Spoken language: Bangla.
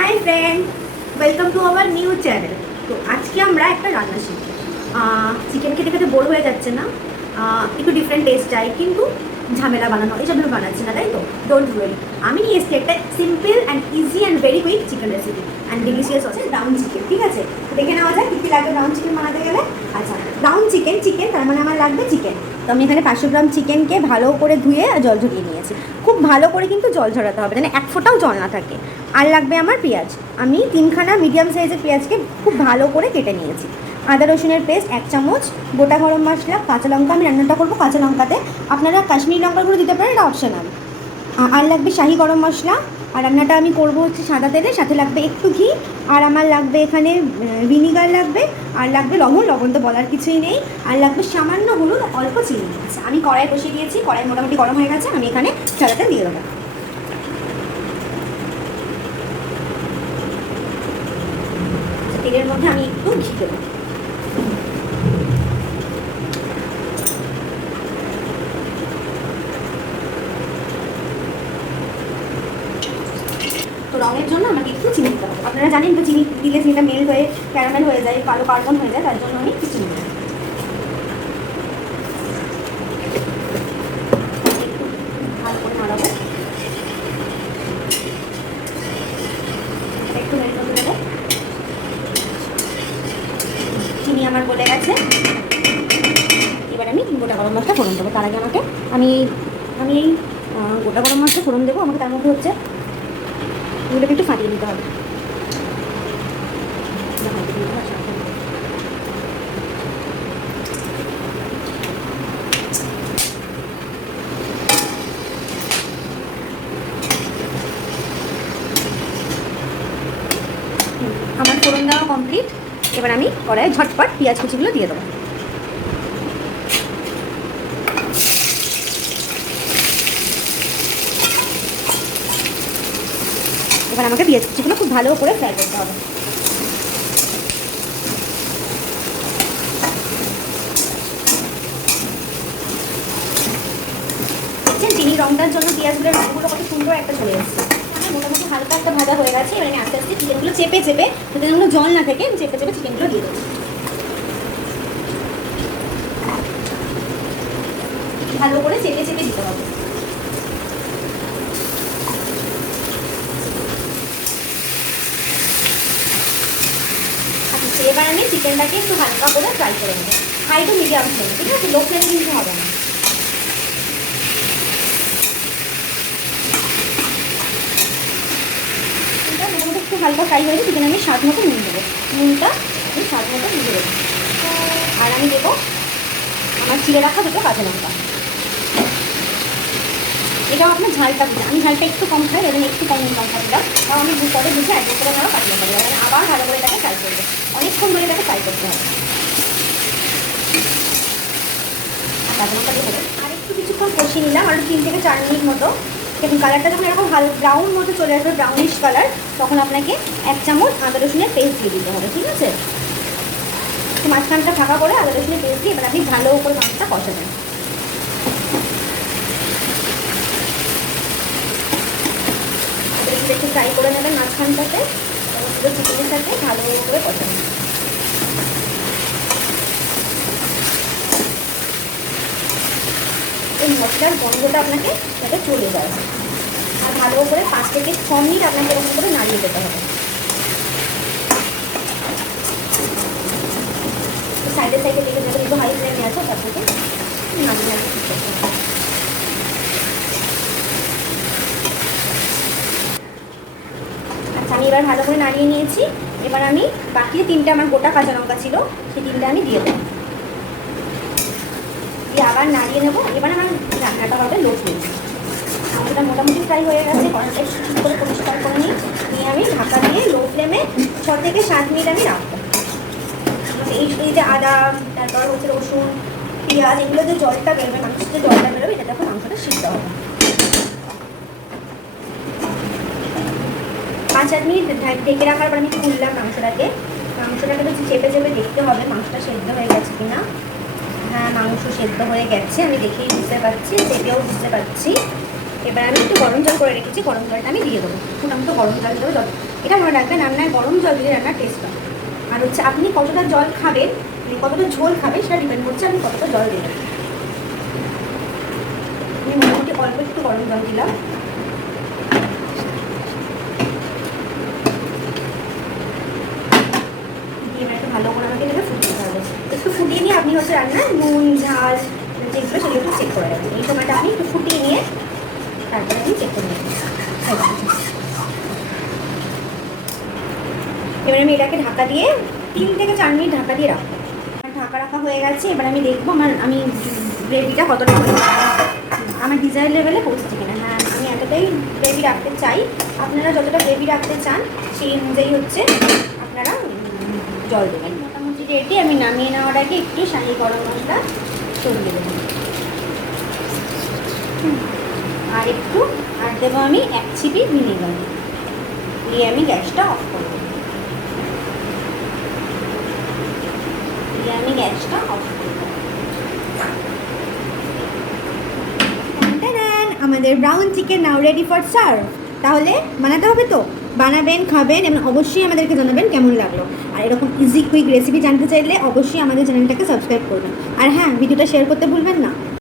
Hi friend, welcome to our new channel. তো আজকে আমরা একটা রান্না শিখবো। চিকেন খেতে খেতে বোর হয়ে যাচ্ছে না? একটু ডিফারেন্ট টেস্ট চাই, কিন্তু ঝামেলা বানানো এইসব আমি বানাচ্ছি না, তাই তো? ডোন্ট ওয়ারি, আমি নিয়ে এসেছি একটা simple and easy and very quick chicken recipe and delicious হচ্ছে ব্রাউন চিকেন। ঠিক আছে, দেখে নেওয়া যায় কী কী লাগবে ব্রাউন চিকেন বানাতে গেলে। আচ্ছা, ব্রাউন চিকেন তার মানে আমার লাগবে চিকেন। তো আমি এখানে 500 গ্রাম চিকেনকে ভালো করে ধুয়ে জল ঝরিয়ে নিয়েছি। খুব ভালো করে কিন্তু জল ঝরাতে হবে, যেন এক ফোঁটাও জল না থাকে। আর লাগবে আমার পেঁয়াজ। আমি 3খানা মিডিয়াম সাইজের পেঁয়াজকে খুব ভালো করে কেটে নিয়েছি। আদা রসুনের পেস্ট 1 চামচ, গোটা গরম মশলা, কাঁচা লঙ্কা। আমি রান্নাটা করবো কাঁচা লঙ্কাতে, আপনারা কাশ্মীরি লঙ্কাগুলো দিতে পারেন, এটা অপশনাল। আর লাগবে শাহি গরম মশলা। আর রান্নাটা আমি করবো হচ্ছে সাদা তেলে, সাথে লাগবে একটু ঘি। আর আমার লাগবে এখানে ভিনিগার লাগবে, আর লাগবে লবণ তো বলার কিছুই নেই। আর লাগবে সামান্য হলুদ, অল্প চিনি। আচ্ছা, আমি কড়াই বসিয়ে দিয়েছি, কড়াই মোটামুটি গরম হয়ে গেছে। আমি এখানে সাদা তেল দিয়ে দেবো। তেলের মধ্যে আমি একটু ঘি দেবো। তো রঙের জন্য আমাকে একটু চিনি দিতে হবে। আপনারা জানেন তো, চিনি দিলে চিনিটা মেল্ট হয়ে ক্যারামেল হয়ে যায়, কালো কার্বন হয়ে যায়, তার জন্য আমি একটু চিনি দিই। ভালো করে নাড়াবো, একটু মেল্ট হতে দেবো। চিনি আমার গলে গেছে, এবার আমি গোটা গরম মশলা ফোড়ন দেবো। তার আগে আমি এই গোটা গরম মশলা ফোড়ন দেবো। আমাকে তার মধ্যে হচ্ছে এগুলোকে একটু ফাটিয়ে নিতে হবে। আমার ফোড়ন দেওয়া কমপ্লিট। এবার আমি কড়াইয়ে ঝটপট পেঁয়াজ কুচিগুলো দিয়ে দেবো। এবার আমাকে পেঁয়াজ কুচিগুলো খুব ভালো করে ফ্রাই করতে হবে। দেখছেন চিনি রঙটার জন্য পেঁয়াজগুলোর রঙগুলো কত সুন্দর একটা চলে এসেছে। মোটামুটি হালকা একটা ভাজা হয়ে গেছে। এবার আমি আস্তে আস্তে চিকেনগুলো চেপে যাতে যেগুলো জল না থাকে, আমি চেপে চিকেনগুলো দিয়ে দেবো। ভালো করে চেপে দিতে হবে। আচ্ছা, এবার আমি চিকেনটাকে একটু হালকা করে ফ্রাই করে নেবো, হাই টু মিডিয়াম ফ্লেমে। ঠিক আছে, লো ফ্লেমে কিন্তু হবে না। মোটামুটি একটু হালকা ফ্রাই হয়েছে। চিকেন আমি স্বাদ মতো নুন দেবো, নুনটা আমি স্বাদ মতো দিয়ে দেবো। আর আমি দেবো আমার চিড়ে রাখা 2টো কাঁচা লঙ্কা। এটাও আপনার ঝালটা বুঝে, আমি ঝালটা একটু কম খাই, এবং একটু কম লঙ্কা দিলাম। তাও আমি পরে বুঝে অ্যাডজাস্ট করে নেওয়া কাঁচা লঙ্কা দিলাম। আবার ভালো করে এটাকে ফ্রাই করবো, অনেকক্ষণ ধরে এটাকে ফ্রাই করতে হবে। কাঁচা লঙ্কা দিয়ে হবে আর একটু কিছুক্ষণ কষিয়ে নিলাম, আর 3 থেকে 4 মিনিট মতো। এবং কালারটা যখন এরকম ব্রাউন মতো চলে আসবে, ব্রাউনিশ কালার, তখন আপনাকে 1 চামচ আদা রসুনের পেস্ট দিয়ে দিতে হবে। ঠিক আছে, তো মাঝখানটা ফাঁকা করে আদা রসুনের পেস্ট দিয়ে এবার আপনি ভালো করে মাছটা কষাবেন। একটু ফ্রাই করে নেবেন মাঝখানটাতে, এবং পুরো চিকেনের সাথে ভালো করে কষাবেন। এই মশলার গন্ধটা আপনাকে যাতে চলে যায়, আর ভালো করে 5 থেকে 6 মিনিট আপনাকে এরকম করে নাড়িয়ে যেতে হবে। সাইডে দেখে যাবেন একটু হাই ফ্লেমে আছে, তার থেকে নাড়িয়ে ঠিক করতে হবে। আচ্ছা, আমি এবার ভালো করে নাড়িয়ে নিয়েছি। এবার আমি বাকি 3টে আমার গোটা কাঁচা লঙ্কা ছিল, সেই 3টে আমি দিয়ে দেবো, দিয়ে আবার নাড়িয়ে নেবো। এবার আমার রান্নাটা হবে লো ফ্লেমে। আমারটা মোটামুটি ফ্রাই হয়ে গেছে, কড়াইটা ঠিক করে পরিষ্কার করে নিয়ে আমি ঢাকা দিয়ে লো ফ্লেমে 6 থেকে 7 মিনিট আমি রাখবো। এই যে আদা, তারপর হচ্ছে রসুন, পেঁয়াজ, এগুলো যে জলটা বেরোবে, মাংসের যে জলটা বেরোবে, এটা দেখো মাংসটা সিদ্ধ হবে। 5-7 মিনিট ঢেকে রাখার পর আমি খুললাম মাংসটাকে তো চেপে দেখতে হবে মাংসটা সেদ্ধ হয়ে গেছে কিনা। হ্যাঁ, মাংস সেদ্ধ হয়ে গেছে, আমি দেখেই বুঝতে পারছি, চেপেও বুঝতে পারছি। এবার আমি একটু গরম জল করে রেখেছি, গরম জলটা আমি দিয়ে দেবো। মোটামুটি গরম জল দেবো, এটা মনে রাখবেন, রান্নায় গরম জল দিলে রান্নার টেস্ট হয়। আর হচ্ছে আপনি কতটা জল খাবেন, মানে কতটা ঝোল খাবেন, সেটা ডিপেন্ড করছে আপনি কতটা জল দেবেন। আমি মোটামুটি অল্প একটু গরম জল দিলাম। দিয়ে একটু ভালো করে আমাকে এটাকে ফুটিয়ে দিতে হবে। একটু ফুটিয়ে নিয়ে আপনি হচ্ছে রান্নার নুন ঝাল যেগুলো সেগুলো একটু চেক করে রাখবেন। এই সময়টা আপনি একটু ফুটিয়ে নিয়ে তারপরে আপনি চেক করে নেবেন। এবার আমি এটাকে ঢাকা দিয়ে 3 থেকে 4 মিনিট ঢাকা দিয়ে রাখবো। ঢাকা রাখা হয়ে গেছে। এবার আমি দেখবো আমি গ্রেভিটা কতটা আমার ডিজায়ার লেভেলে পৌঁছছে কিনা। হ্যাঁ, আমি এতটাই গ্রেভি রাখতে চাই। আপনারা যতটা গ্রেভি রাখতে চান সেই অনুযায়ী হচ্ছে আপনারা জল দেবেন। মোটামুটি রেডি। আমি নামিয়ে নেওয়ার আগে একটু শাহি গরম মশলা ছড়িয়ে দেবো, আর দেবো আমি 1 চিপি ভিনেগার। দিয়ে আমি গ্যাসটা অফ করবো। আমাদের brown chicken now ready for serve. তাহলে বানাতে হবে তো, বানাবেন, খাবেন এবং অবশ্যই আমাদেরকে জানাবেন কেমন লাগলো। আর এরকম ইজি কুইক রেসিপি জানতে চাইলে অবশ্যই আমাদের চ্যানেলটাকে সাবস্ক্রাইব করবেন। আর হ্যাঁ, ভিডিওটা শেয়ার করতে ভুলবেন না।